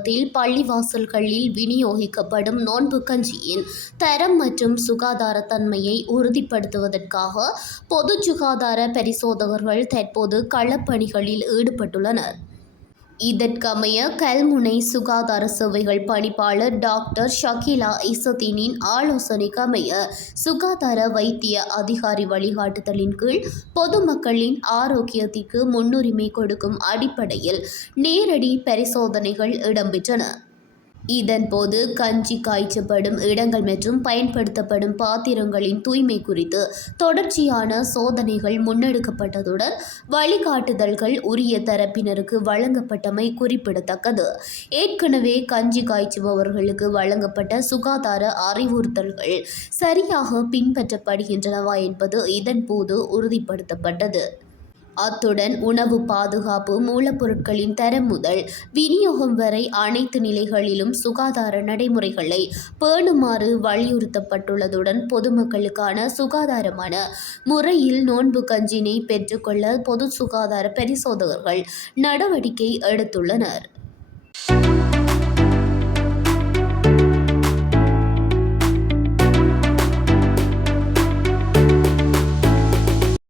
மாவட்டத்தில் பள்ளிவாசல்களில் விநியோகிக்கப்படும் நோன்பு கஞ்சியின் தரம் மற்றும் சுகாதாரத்தன்மையை உறுதிப்படுத்துவதற்காக பொது சுகாதார பரிசோதகர்கள் தற்போது களப்பணிகளில் ஈடுபட்டுள்ளனர். இதற்கமைய கல்முனை சுகாதார சேவைகள் பணிப்பாளர் டாக்டர் ஷகிலா இசதீனின் ஆலோசனைக்கமைய சுகாதார வைத்திய அதிகாரி வழிகாட்டுதலின் கீழ் பொதுமக்களின் ஆரோக்கியத்திற்கு முன்னுரிமை கொடுக்கும் அடிப்படையில் நேரடி பரிசோதனைகள் இடம்பெற்றன. இதன்போது கஞ்சி காய்ச்சப்படும் இடங்கள் மற்றும் பயன்படுத்தப்படும் பாத்திரங்களின் தூய்மை குறித்து தொடர்ச்சியான சோதனைகள் முன்னெடுக்கப்பட்டதுடன் வழிகாட்டுதல்கள் உரிய தரப்பினருக்கு வழங்கப்பட்டமை குறிப்பிடத்தக்கது. ஏற்கனவே கஞ்சி காய்ச்சுபவர்களுக்கு வழங்கப்பட்ட சுகாதார அறிவுறுத்தல்கள் சரியாக பின்பற்றப்படுகின்றனவா என்பது இதன்போது உறுதிப்படுத்தப்பட்டது. அத்துடன் உணவு பாதுகாப்பு, மூலப்பொருட்களின் தரம் முதல் விநியோகம் வரை அனைத்து நிலைகளிலும் சுகாதார நடைமுறைகளை பேணுமாறு வலியுறுத்தப்பட்டுள்ளதுடன் பொதுமக்களுக்கான சுகாதாரமான முறையில் நோன்பு கஞ்சினை பெற்றுக்கொள்ள பொது சுகாதார பரிசோதகர்கள் நடவடிக்கை எடுத்துள்ளனர்.